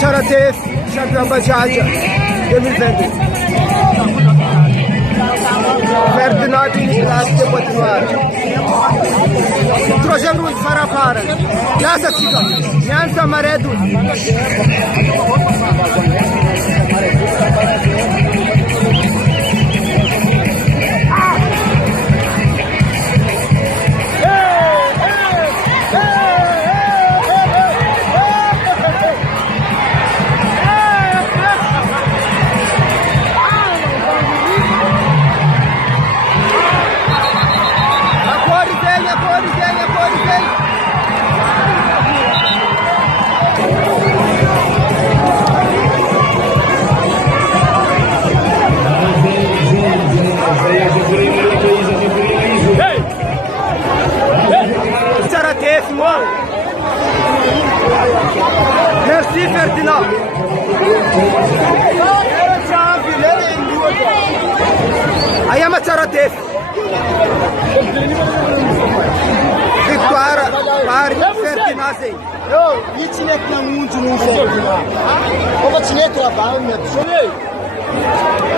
Charatef, champion Bajaja 2020. Ferdinand Nicolas de Potinoar. Trojan Rui Farafara. Casa Chica. Nyansa Maredu. Merci Ferdinand. Ayama Charatef. Victoire par Ferdinand. Yo, içine ekran muito não sei. Como tinha trabalho, meu.